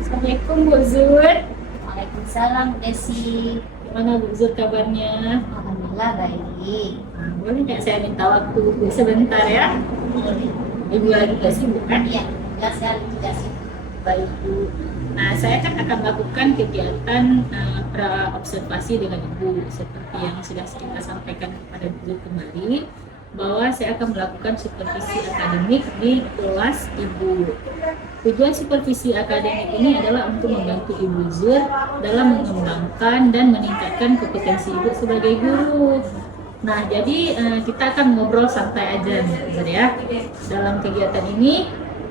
Assalamualaikum Bu Zur. Waalaikumsalam Desi. Gimana Bu Zur kabarnya? Alhamdulillah baik. Boleh nggak saya minta waktu Bu sebentar ya? Boleh. Ibu lagi nggak sibuk kan? Iya, jelas ya, tidak sih. Baik Bu. Nah, saya kan akan melakukan kegiatan pra-observasi dengan Ibu seperti yang sudah kita sampaikan kepada Bu Zur kemarin, bahwa saya akan melakukan supervisi akademik di kelas Ibu. Tujuan supervisi akademik ini adalah untuk membantu Ibu Zur dalam mengembangkan dan meningkatkan kompetensi Ibu sebagai guru. Nah, jadi kita akan ngobrol santai aja nih, Zur ya. Dalam kegiatan ini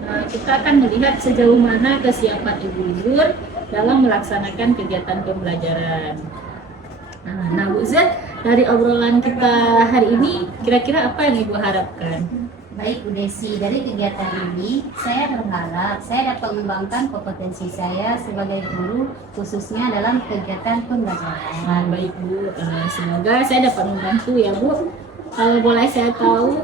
kita akan melihat sejauh mana kesiapan Ibu Zur dalam melaksanakan kegiatan pembelajaran. Nah, Bu Zur, dari obrolan kita hari ini, kira-kira apa yang Ibu harapkan? Baik Bu Desi, dari kegiatan ini saya berharap saya dapat mengembangkan kompetensi saya sebagai guru khususnya dalam kegiatan pembelajaran. Baik Bu, semoga saya dapat membantu ya Bu. Kalau boleh saya tahu,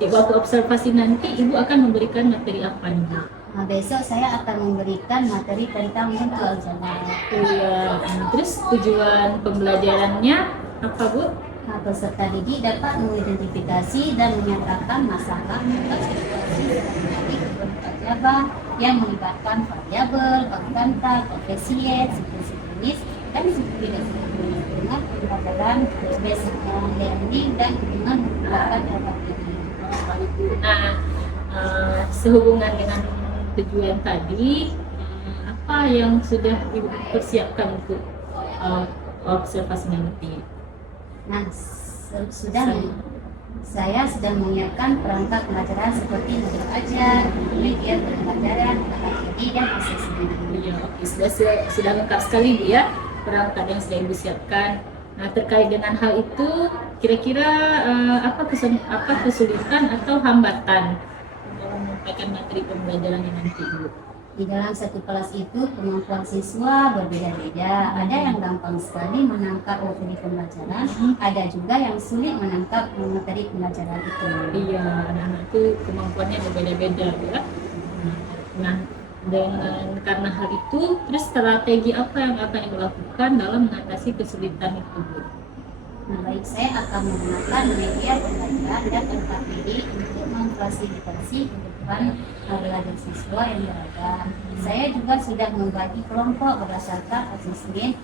waktu observasi nanti Ibu akan memberikan materi apa nih Bu? Nah, besok saya akan memberikan materi tentang mutual jalan. Iya, terus tujuan pembelajarannya apa Bu? Nah, peserta didik dapat mengidentifikasi dan menyatakan masalah atau situasi dari kebentuk cabang yang melibatkan variabel, kanta, koefisien, siklus dan tidak dengan pembelajaran basic learning dan dengan menggunakan LKPI. Nah, sehubungan dengan tujuan tadi, apa yang sudah Ibu persiapkan untuk observasi nanti? Nah, saya sedang menyiapkan perangkat pelajaran seperti modul ajar, media pembelajaran, LKPI dan asesmen. Iya, oke, sudah lengkap sekali Bu ya perangkat yang sudah Ibu siapkan. Nah, terkait dengan hal itu, kira-kira apa kesulitan atau hambatan dalam menyampaikan materi pembelajaran yang nanti Bu? Di dalam satu kelas itu kemampuan siswa berbeda-beda. Ada yang gampang sekali menangkap materi pembelajaran, ada juga yang sulit menangkap materi pembelajaran itu. Iya, anak-anak itu kemampuannya berbeda-beda ya. Nah, karena hal itu, terus strategi apa yang akan dilakukan dalam mengatasi kesulitan itu Bu? Nah, baik, saya akan menggunakan media pembelajaran dan LKPD untuk memfasilitasi kebutuhan belajar siswa yang beragam. Saya juga sudah membagi kelompok berdasarkan asesmen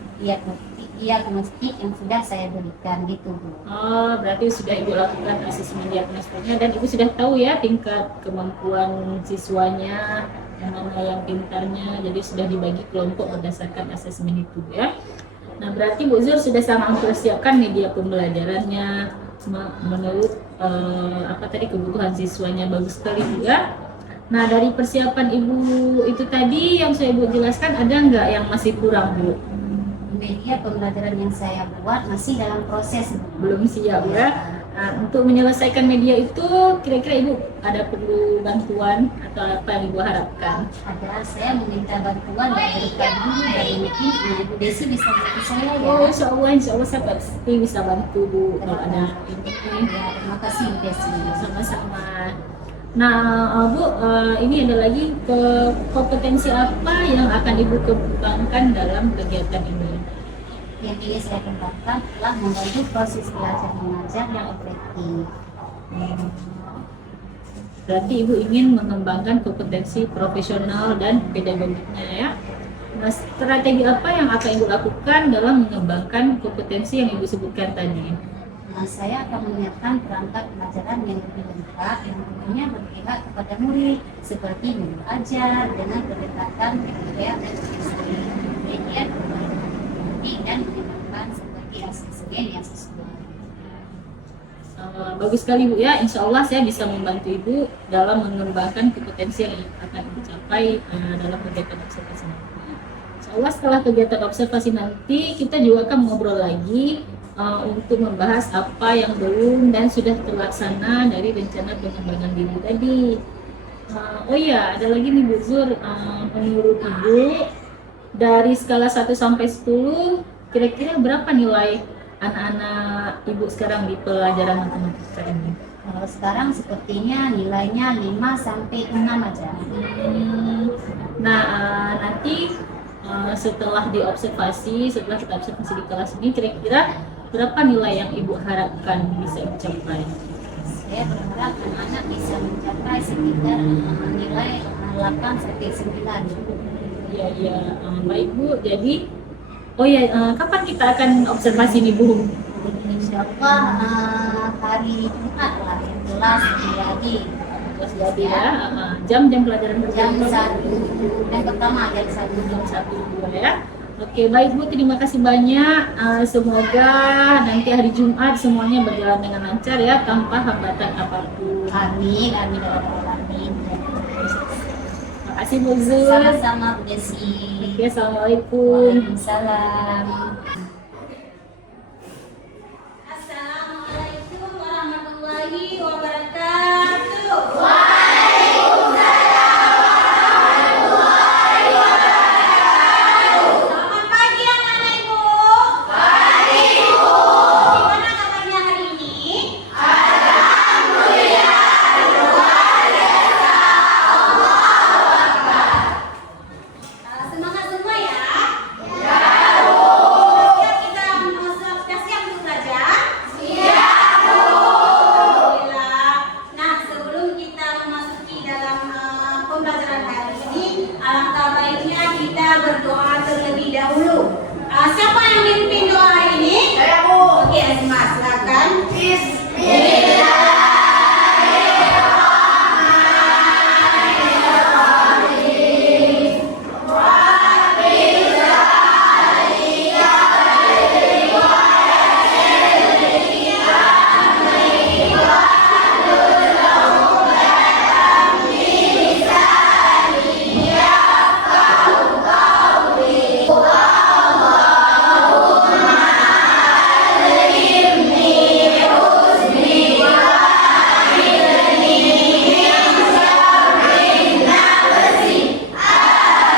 diagnostik yang sudah saya berikan gitu Bu. Oh, berarti sudah Ibu lakukan asesmen diagnostiknya dan Ibu sudah tahu ya tingkat kemampuan siswanya, yang mana yang pintarnya, jadi sudah dibagi kelompok berdasarkan asesmen itu ya. Nah, berarti Bu Zur sudah sangat mempersiapkan media pembelajarannya menurut kebutuhan siswanya, bagus sekali juga. Nah, dari persiapan Ibu itu tadi yang saya Ibu jelaskan, ada nggak yang masih kurang Bu? Media pembelajaran yang saya buat masih dalam proses, belum siap ya. Nah, untuk menyelesaikan media itu, kira-kira Ibu ada perlu bantuan atau apa yang Ibu harapkan? Ada, saya meminta bantuan dari Pak Guru dari mungkin Ibu Desi bisa bantu saya ya. Oh, insya Allah saya pasti bisa bantu Bu kalau ada ini. Ya, terima kasih Bu Desi. Sama-sama. Nah, Bu, ini ada lagi kompetensi apa yang akan Ibu kembangkan dalam kegiatan ini? Yang ingin saya kembangkan adalah membantu proses belajar mengajar yang efektif. Berarti Ibu ingin mengembangkan kompetensi profesional dan pedagogiknya ya. Nah, strategi apa yang akan Ibu lakukan dalam mengembangkan kompetensi yang Ibu sebutkan tadi? Nah, saya akan menyiapkan perangkat pelajaran yang lebih lengkap yang tentunya berpihak kepada murid seperti modul ajar dengan pendekatan media dan media dan menggunakan seperti asesmen yang sesuai. Bagus sekali Bu ya, insya Allah saya bisa membantu Ibu dalam mengembangkan kompetensi yang akan Ibu capai dalam kegiatan observasi nanti. Insya Allah setelah kegiatan observasi nanti kita juga akan ngobrol lagi untuk membahas apa yang belum dan sudah terlaksana dari rencana pengembangan diri tadi. Oh iya, ada lagi nih Bu Zur, menurut Ibu dari skala 1 sampai 10 kira-kira berapa nilai anak-anak ibu sekarang di pelajaran matematika ini? Kalau sekarang sepertinya nilainya 5 sampai 6 aja. Nah, nanti setelah diobservasi, setelah kita observasi di kelas ini, kira-kira berapa nilai yang ibu harapkan bisa dicapai? Saya berharap anak-anak bisa mencapai sekitar nilai 8 sampai 9. Ya, ya, baik Bu. Jadi, oh ya, kapan kita akan observasi nih Bu? Insya Allah hari Jumat lah yang kelas jadi Kelas jadi ya, jam-jam pelajaran jam berapa? 1 yang pertama jam 1. Jam 1 ya. Oke, baik Bu, terima kasih banyak. Semoga nanti hari Jumat semuanya berjalan dengan lancar ya, tanpa hambatan apapun. Amin, amin, amin. Terima kasih Bu Zul. Sama-sama Bu Desi. Oke, assalamualaikum. Waalaikumsalam. Assalamualaikum warahmatullahi wabarakatuh. Selamat pagi anak-anak Ibu. Gimana kabarnya hari ini? Semangat semua ya. Siap kita sudah siap untuk belajar? Siap. Alhamdulillah. Nah, sebelum kita memasuki dalam pembelajaran hari ini, alangkah baiknya kita berdoa terlebih dahulu. Siapa yang memimpin doa hari ini? Saya Bu. Oke, Asma, silakan.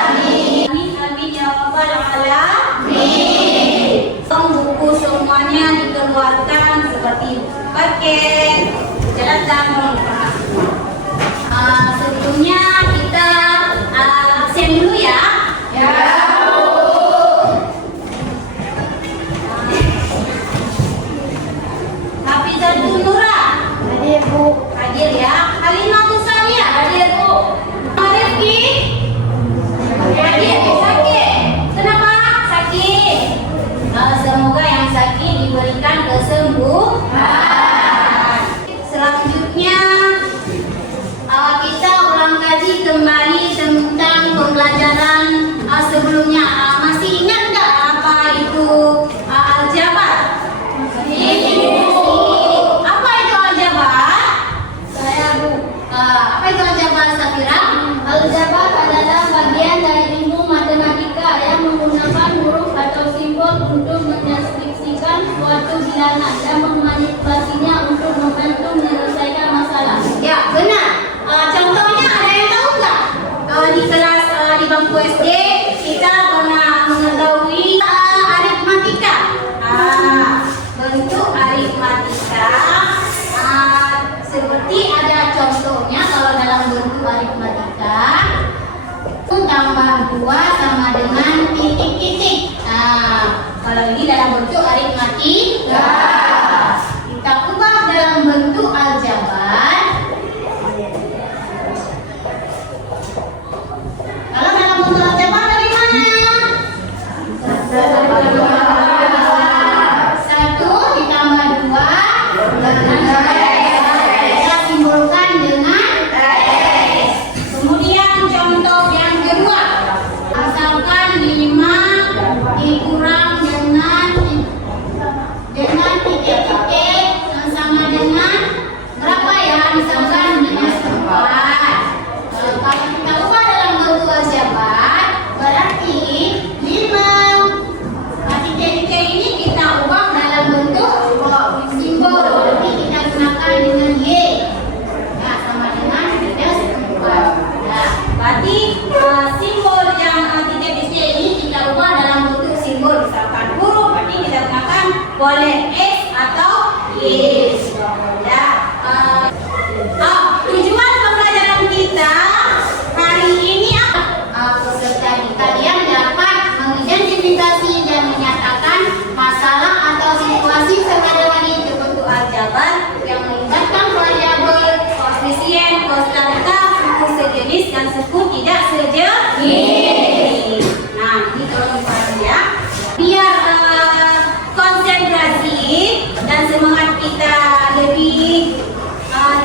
Amin, amin ya rabbal alamin. Buku semuanya dikeluarkan seperti paket, catatan, lengkap semua. Sebelumnya kita absen dulu ya. Hafizatul Nura. Hadir Bu. Hadir ya. Halimatus Sania. Hadir Bu. Rifki. Hadir. Sakit. Kenapa? Sakit. Semoga yang sakit diberikan kesembuhan. Selanjutnya kita ulang kaji kembali tentang pembelajaran sebelumnya. Masih ingat nggak apa itu aljabar? Apa itu aljabar? Saya Bu. Apa itu aljabar, Safira? Aljabar adalah bagian dari ilmu matematika yang menggunakan huruf atau simbol untuk mendeskripsikan suatu bilangan dan memanipulasinya untuk membantu menyelesaikan masalah. Ya, benar. Contohnya ada yang tahu nggak? Di kelas di bangku SD kita pernah mengetahui aritmatika. Bentuk aritmatika seperti ada contohnya kalau dalam bentuk aritmatika tambah 2 sama dengan titik-titik. Kalau ini dalam bentuk aritmatika, kita ubah dalam bentuk aljabar. Kalau dalam bentuk aljabar dari mana? 1 ditambah 2 kita simbolkan dengan X. Kemudian contoh yang kedua, asalkan 5 dikurang dengan titik-titik sama dengan berapa ya? Misalkan minus 4. Kalau kita ubah dalam bentuk aljabar, berarti 5 titik-titik ini kita ubah dalam bentuk simbol. Berarti kita gunakan dengan Y. Ya, sama dengan minus 4. Ya, berarti simbol yang titik-titik ini kita ubah dalam bentuk simbol. Misalkan huruf Boleh X atau Y. Ya. Tujuan pembelajaran kita hari ini Peserta kalian dapat mengidentifikasi dan menyatakan masalah atau situasi sehari-hari bentuk aljabar yang melibatkan variabel, koefisien, konstanta, suku sejenis dan suku tidak sejenis. Nah, ini kalau misalnya ya, biar konsentrasi dan semangat kita lebih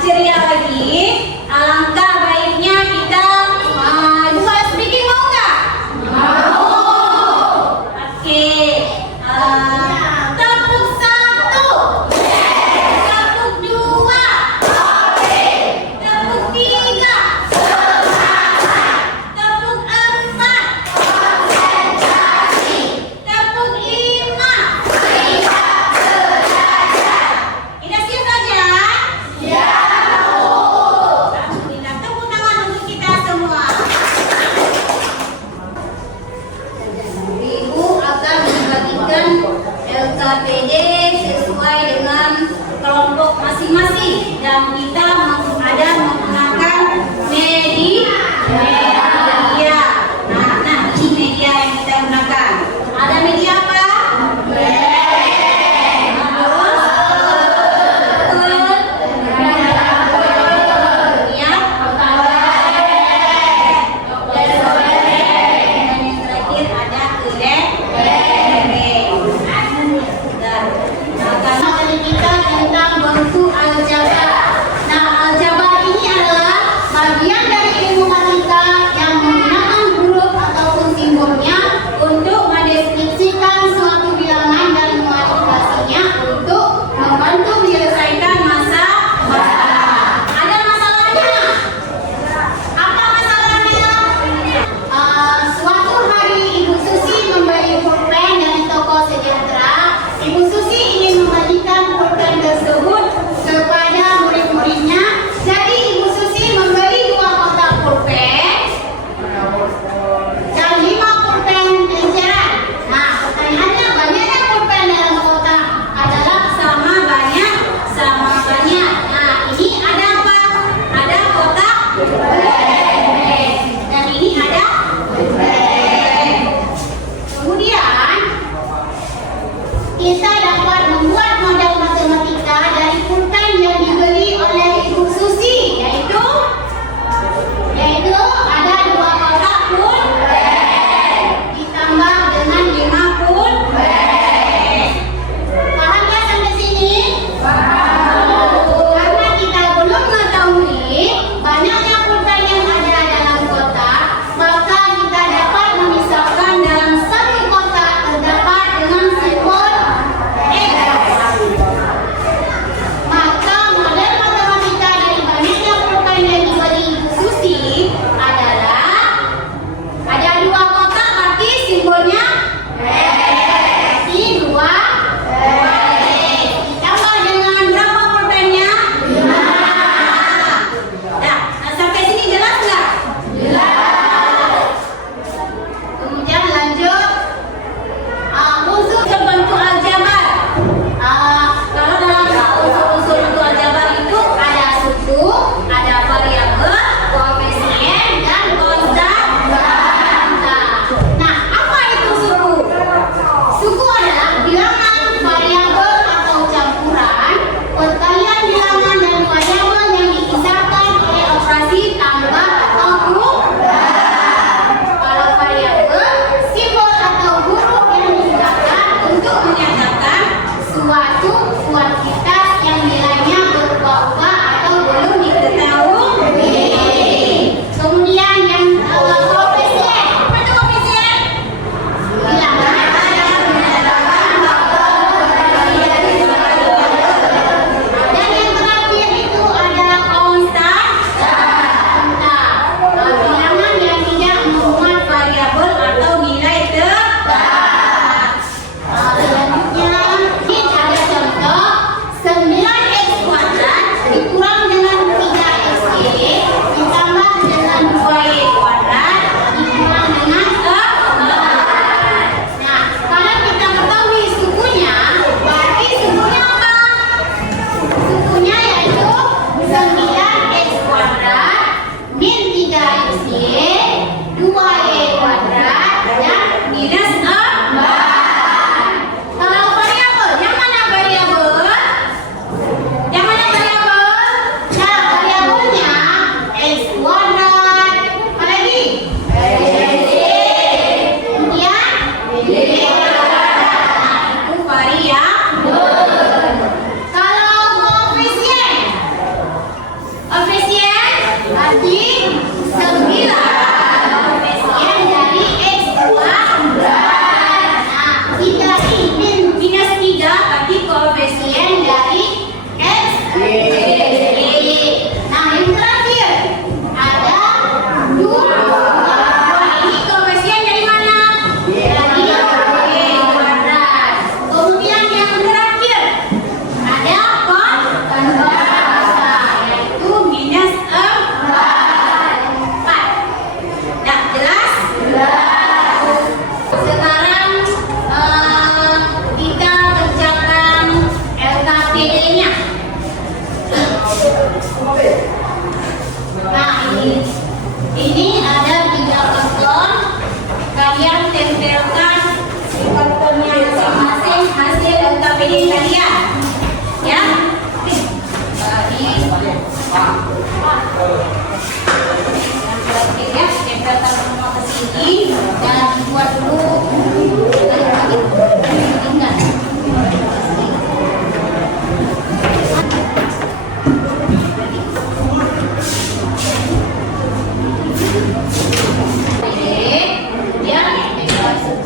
ceria lagi, alangkah baiknya kita dua speaking mau nggak? Oke. Tepuk satu, tepuk dua, tepuk tiga, tepuk empat, tepuk lima. Kita siap belajar? Alhamdulillah, tepuk tangan untuk kita semua. Ibu akan membagikan LKPD sesuai dengan kelompok masing-masing dan kita ada menggunakan media. Nah, ini media yang kita gunakan. Ada media apa? materi kita tentang bentuk aljabar. Nah, aljabar ini adalah bagian dari ilmu matematika yang menggunakan huruf ataupun simbolnya untuk mendeskripsikan suatu bilangan dan mengaplikasinya untuk membantu menyelesaikan masalah. Ada masalahnya? Apa masalahnya? Suatu hari Ibu Susi membeli pulpen dari toko sejahtera. Ibu Susi ingin membagikan pulpen tersebut kepada murid-muridnya. Jadi Ibu Susi membeli 2 kotak pulpen dan 5 pulpen eceran. Nah, pertanyaannya banyaknya pulpen dalam kotak adalah Sama banyak. Nah, ini ada apa? Ada kotak dan ini ada. Kemudian kita dapat membuat model matematika dari pulpen yang dibeli oleh Ibu Susi, yaitu ada 2 kotak pulpen ditambah dengan 5 pulpen. Paham ya sampai sini? Karena kita belum mengetahui banyaknya pulpen yang ada dalam kotak, maka kita dapat memisahkan dalam satu kotak terdapat dengan simbol Ini ada 3 karton. Kalian tempelkan di kartonnya masing-masing hasil LKPD kalian. Ya. Oke ya, tempelkan semua ke sini dan buat dulu tinggal.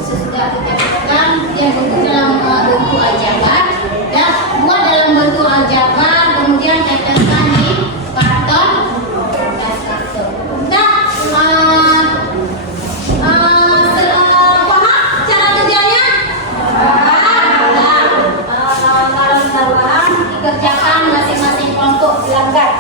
Sesudah ditempelkan, dia bentuk dalam bentuk aljabar dan buat dalam bentuk aljabar, kemudian tempelkan di karton. Paham cara kerjanya? Kalau sudah paham, dikerjakan masing-masing kelompok pelanggan.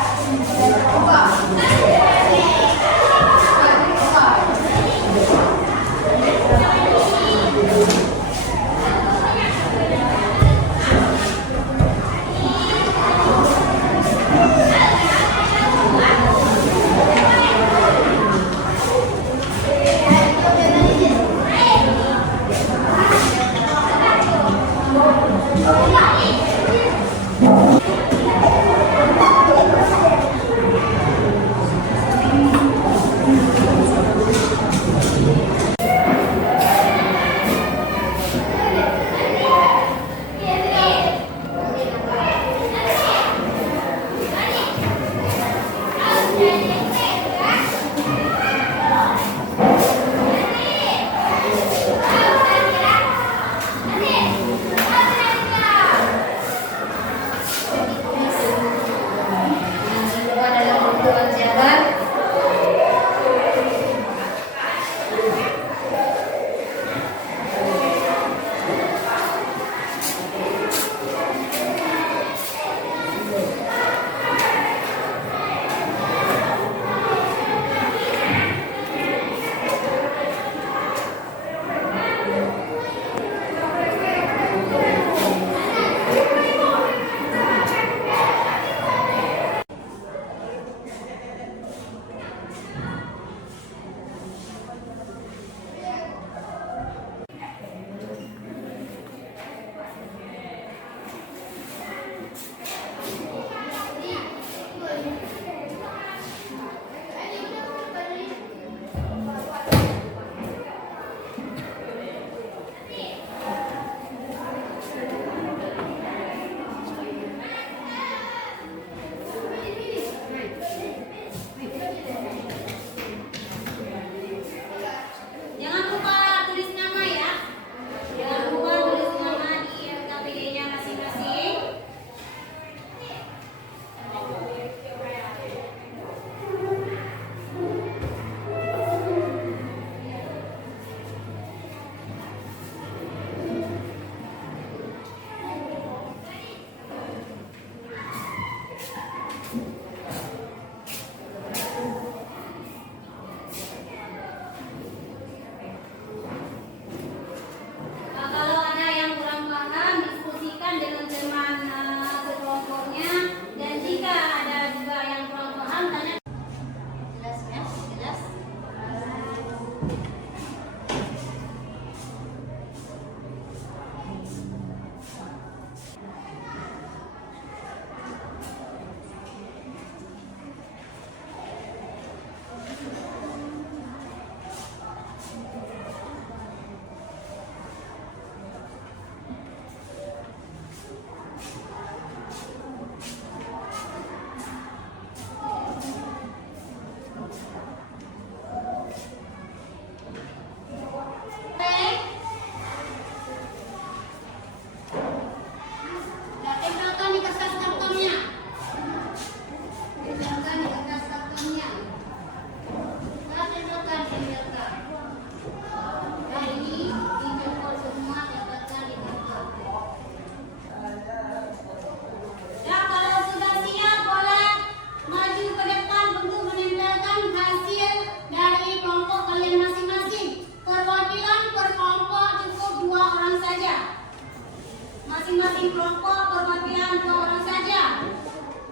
masing-masing kelompok perwakilan 2 orang saja.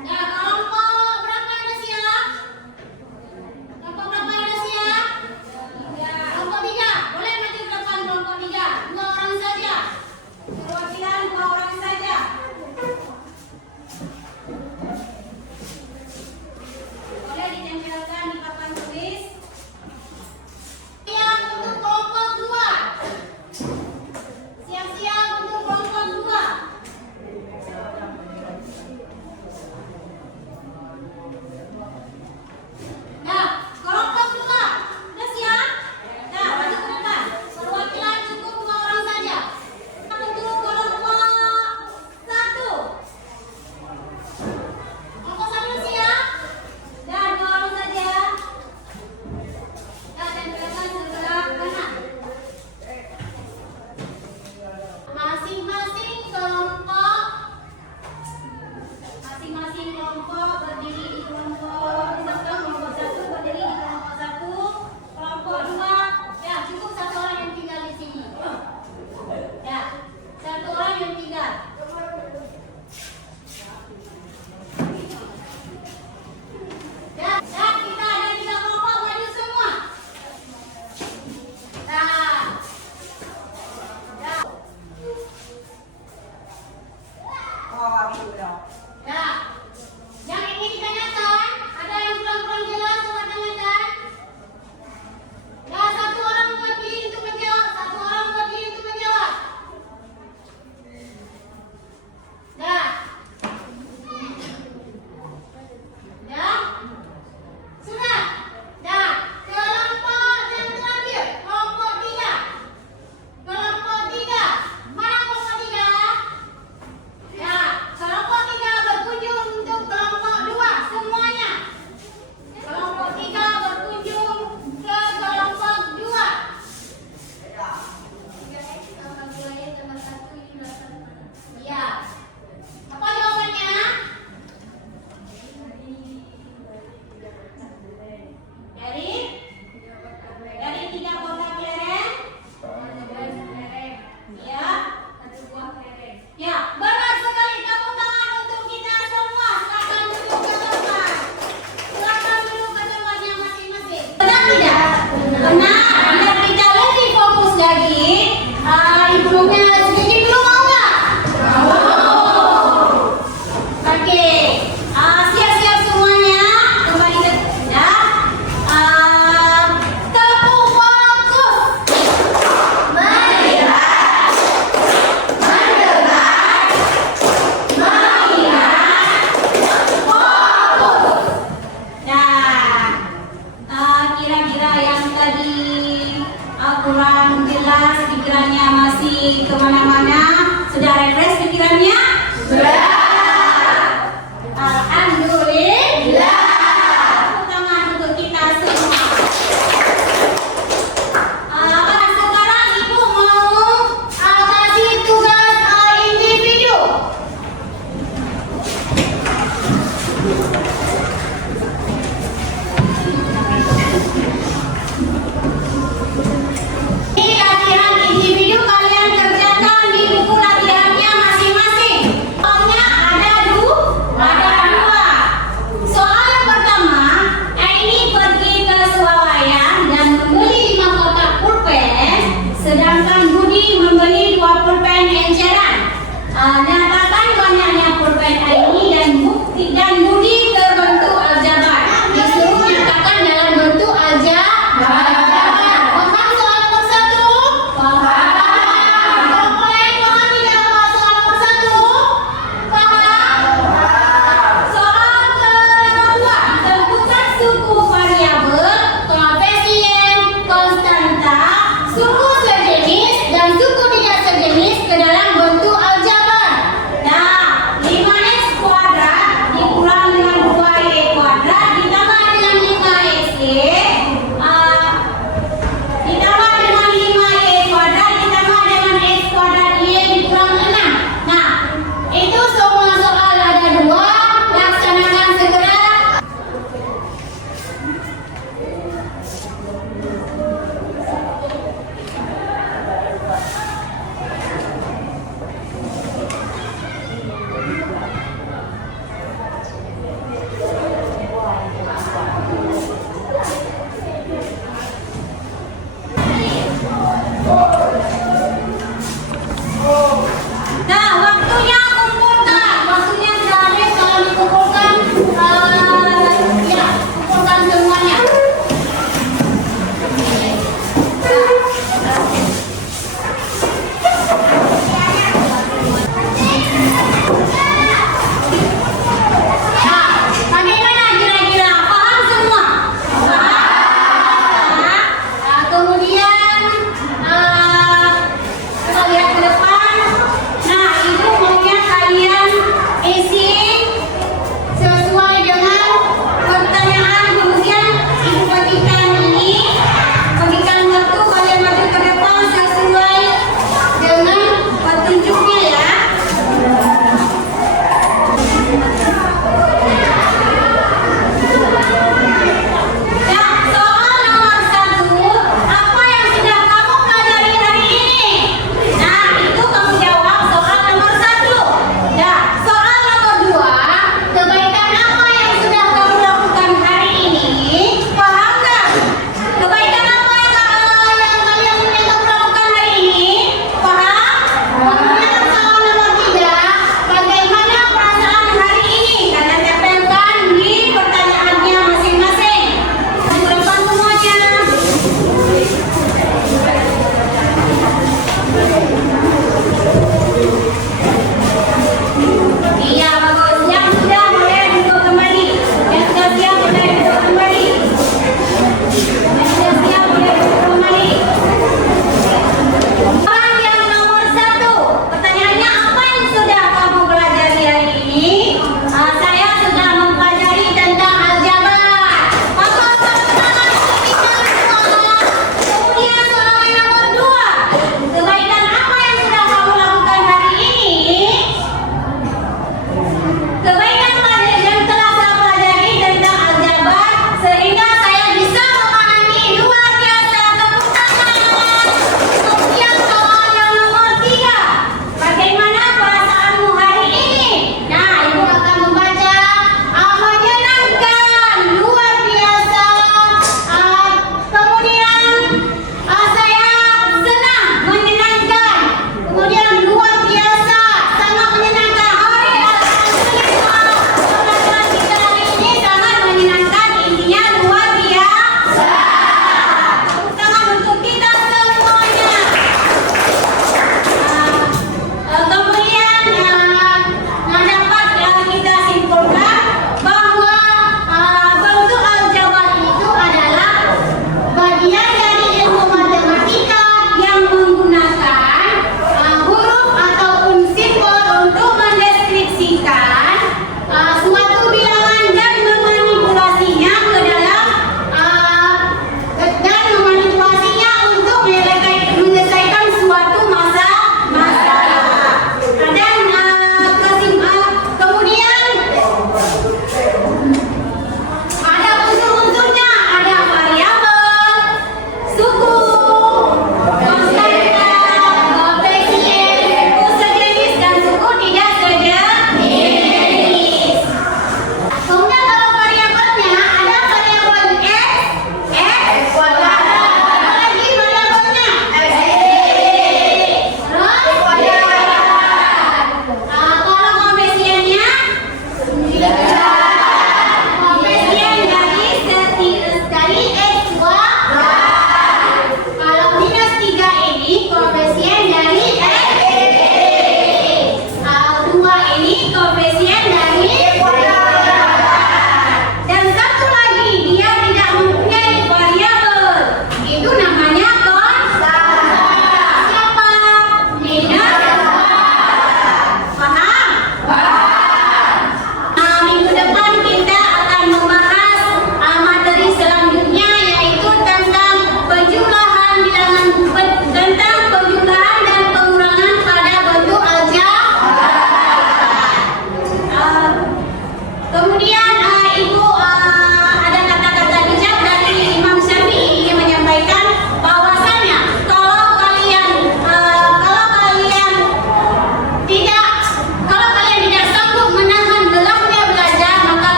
Ya, kelompok berapa ada siap? Kelompok berapa ada? Nyatakan banyaknya pulpen ini dan bukti dan budi terbentuk aljabar. Disuruh nyatakan dalam bentuk aljabar. Paham soal nomor 1? Paham. Kelompok lain paham tidak soal nomor 1? Paham. Soal kedua, tentukan suku variabel, koefisien, konstanta, suku sejenis dan suku tidak sejenis ke dalam bentuk aljabar.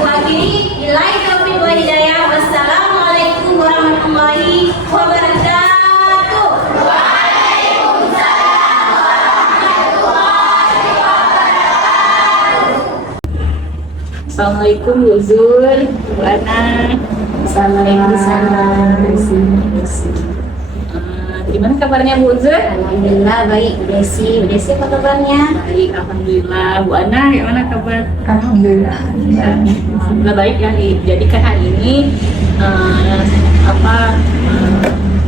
Diwakili, billahi taufiq wal hidayah. Wassalamualaikum warahmatullahi wabarakatuh. Assalamualaikum Bu Zul, Bu Ana. Waalaikumsalam. Gimana kabarnya Bu Zul? Alhamdulillah baik, Bu Desi. Bu Desi apa kabarnya? Baik, alhamdulillah. Bu Ana, gimana kabar? Alhamdulillah. Alhamdulillah baik ya. Jadi kan hari ini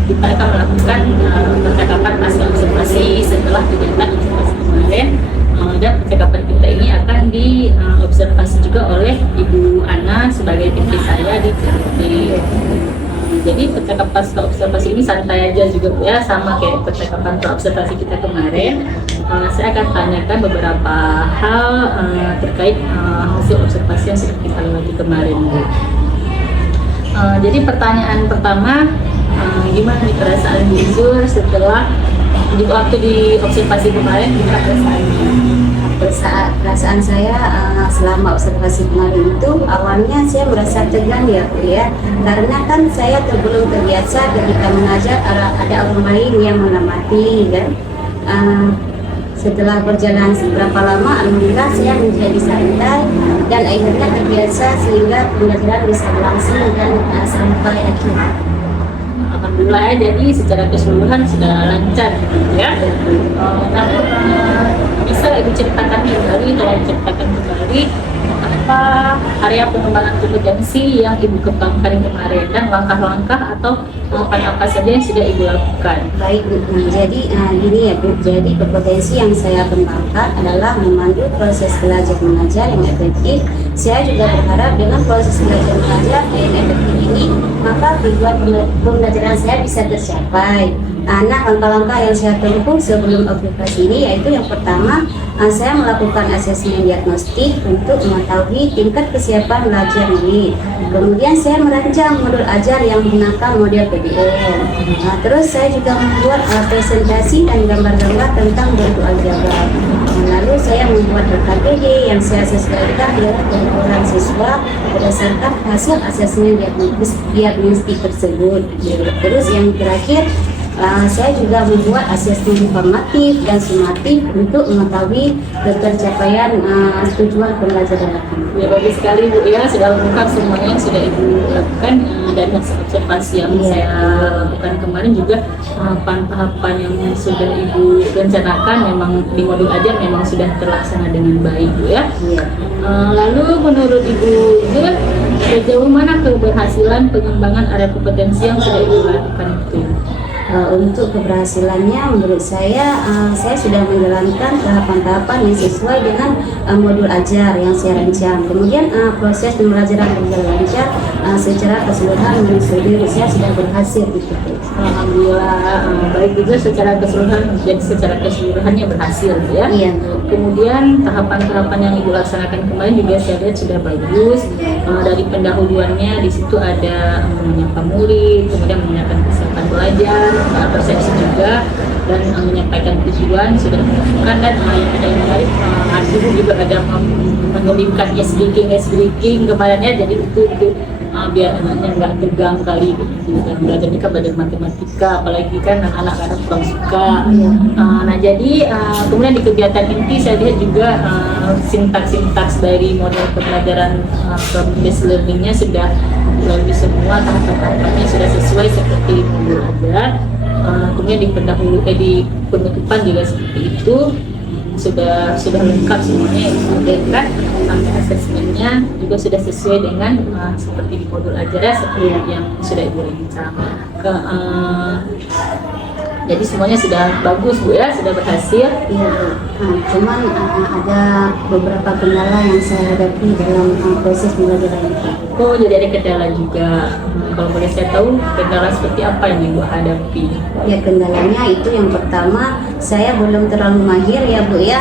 kita akan melakukan percakapan pasca observasi setelah kegiatan observasi kemarin. Dan percakapan kita ini akan diobservasi juga oleh Ibu Ana sebagai PT saya di CRT. Jadi percakapan pasca observasi ini santai aja juga Bu ya, sama kayak percakapan observasi kita kemarin. Saya akan tanyakan beberapa hal terkait hasil observasi yang sudah kita lewati kemarin Bu. Jadi pertanyaan pertama, gimana nih perasaan Bu Zul setelah waktu di observasi kemarin, gimana perasaannya? Perasaan saya selama observasi kemarin itu awalnya saya merasa tegang ya Bu ya, karena kan saya belum terbiasa ketika mengajar ada orang lain yang mengamati kan. Setelah berjalan beberapa lama, alhamdulillah saya menjadi santai dan akhirnya terbiasa sehingga pembelajaran bisa berlangsung dan sampai akhir. Alhamdulillah ya, jadi secara keseluruhan sudah lancar gitu ya. Namun bisa Ibu ceritakan kembali apa area pengembangan kompetensi yang Ibu kembangkan kemarin dan langkah-langkah atau apa saja yang sudah Ibu lakukan. Baik Bu, jadi gini ya Bu, jadi kompetensi yang saya kembangkan adalah memandu proses belajar mengajar yang efektif. Saya juga berharap dengan proses belajar mengajar yang efektif ini, maka tujuan pembelajaran saya bisa tercapai. Nah, langkah-langkah yang saya tempuh sebelum aplikasi ini yaitu yang pertama, saya melakukan asesmen diagnostik untuk mengetahui tingkat kesiapan belajar ini. Kemudian saya merancang modul ajar yang menggunakan model PBL. Terus saya juga membuat presentasi dan gambar-gambar tentang bentuk aljabar. Lalu saya membuat RKPD yang saya sesuaikan dengan kebutuhan siswa berdasarkan hasil asesmen diagnostik tersebut. Terus yang terakhir, saya juga membuat asesmen informatif dan sumatif untuk mengetahui tercapaian tujuan pembelajaran. Ya bagus sekali Bu ya, sudah lengkap semuanya yang sudah Ibu lakukan dan hasil observasi yang saya lakukan kemarin juga tahapan yang sudah Ibu rencanakan memang di modul ajar memang sudah terlaksana dengan baik Bu ya. Lalu menurut Ibu Zul, sejauh mana keberhasilan pengembangan area kompetensi yang sudah Ibu lakukan itu? Untuk keberhasilannya menurut saya sudah menjalankan tahapan-tahapan yang sesuai dengan modul ajar yang saya rancang. Kemudian proses pembelajaran berjalan lancar secara keseluruhan menurut saya sudah berhasil gitu. Alhamdulillah baik itu secara keseluruhan, jadi secara keseluruhannya berhasil ya. Iya. Kemudian tahapan-tahapan yang Ibu laksanakan kemarin juga saya lihat sudah bagus. Dari pendahuluannya di situ ada menyapa murid, kemudian menanyakan kesiapan belajar, persepsi juga, dan menyampaikan tujuan sudah dilakukan. Dan yang ada yang menarik, Ibu juga ada mengelipkan yes breaking kemarinnya, jadi itu biar anaknya nggak tegang kali gitu. Dan belajarnya kan belajar matematika, apalagi kan anak-anak kurang suka. Nah jadi kemudian di kegiatan inti saya lihat juga sintaks dari model pembelajaran based learningnya sudah melalui semua tahapan-tahapannya sudah sesuai seperti modul ajar. Kemudian di penutupan juga seperti itu, sudah lengkap semuanya yang sampai asesmennya juga sudah sesuai dengan seperti di modul ajar seperti yang sudah Ibu rancang. Jadi semuanya sudah bagus Bu ya, sudah berhasil. Iya, cuman ada beberapa kendala yang saya hadapi dalam proses pembelajaran itu. Oh, jadi ada kendala juga. Kalau boleh saya tahu kendala seperti apa yang Ibu hadapi? Ya, kendalanya itu yang pertama, saya belum terlalu mahir ya Bu ya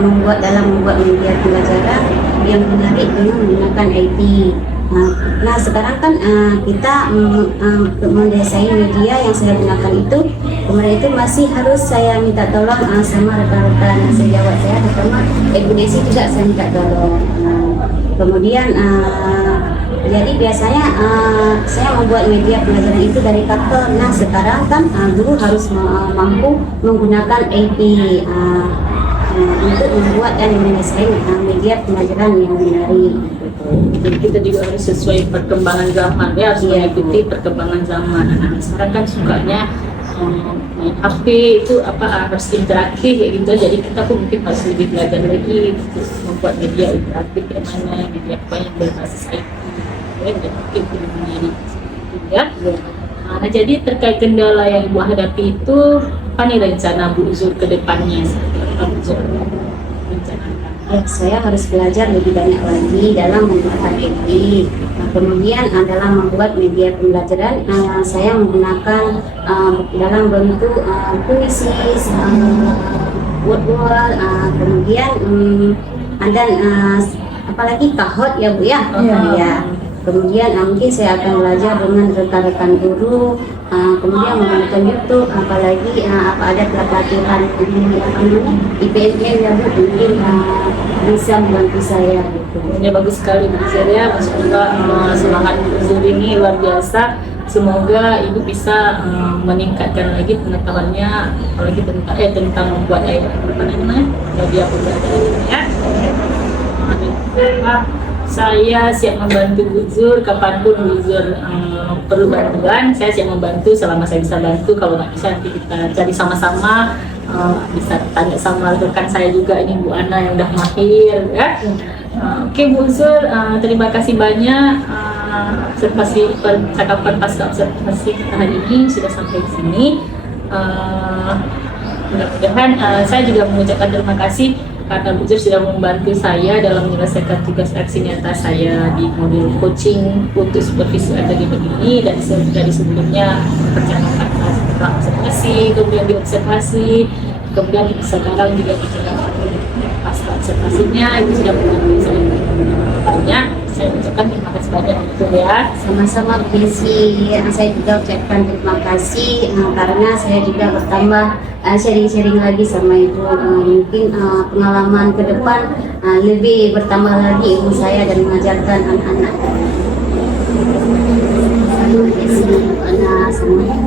membuat media pembelajaran yang menarik dengan menggunakan IT. Nah sekarang kan kita mendesain media yang saya gunakan itu kemudian itu masih harus saya minta tolong sama rekan-rekan sejawat saya, terutama Ibu Desi juga saya minta tolong. Kemudian jadi biasanya saya membuat media pelajaran itu dari kantor. Nah sekarang kan guru harus mampu menggunakan AP untuk membuat dan mendesain media pelajaran yang menarik. Jadi kita juga harus sesuai perkembangan zaman ya, harus mengikuti perkembangan zaman. Anak sekarang kan sukanya main HP itu harus interaktif kayak gitu, jadi kita pun mungkin harus lebih belajar lagi gitu, membuat media interaktif yang mana, media apa yang berbasis IT ya, dan mungkin lebih menarik ya. Nah, jadi terkait kendala yang Ibu hadapi itu apa nih rencana Bu Zur ke depannya? Bu Zur rencanakan. Saya harus belajar lebih banyak lagi dalam membuat ini. Kemudian dalam membuat media pembelajaran, saya menggunakan dalam bentuk puisi, word-word, kemudian dan apalagi kahot ya Bu ya. Ya. Kemudian mungkin saya akan belajar dengan rekan-rekan guru, kemudian menonton YouTube, apalagi ada pelatihan IPNN ya Bu, mungkin bisa membantu saya gitu. Ya bagus sekali Bu Zur ya, Masya semangat Bu Zur ini luar biasa. Semoga Ibu bisa meningkatkan lagi pengetahuannya, apalagi tentang membuat media pembelajaran ya. Saya siap membantu Bu Zur kapanpun Bu Zur perlu bantuan. Saya siap membantu selama saya bisa bantu. Kalau nggak bisa nanti kita cari sama-sama, bisa tanya sama rekan saya juga, ini Bu Ana yang udah mahir ya. Oke Bu Zur, terima kasih banyak observasi percakapan pasca observasi kita hari ini sudah sampai di sini. Mudah-mudahan saya juga mengucapkan terima kasih karena Bu Zur sudah membantu saya dalam menyelesaikan tugas aksi nyata saya di modul coaching untuk supervisi akademik ini, dan dari sebelumnya perencanaan observasi, kemudian diobservasi, kemudian sekarang juga perencanaan pasca observasinya itu sudah membantu saya banyak. Saya ucapkan terima kasih banyak itu ya. Sama-sama Bu Desi, saya juga ucapkan terima kasih karena saya juga bertambah sharing-sharing lagi sama Ibu. Mungkin pengalaman ke depan lebih bertambah lagi ilmu saya dan mengajarkan anak-anak. Bu Desi, anak semua.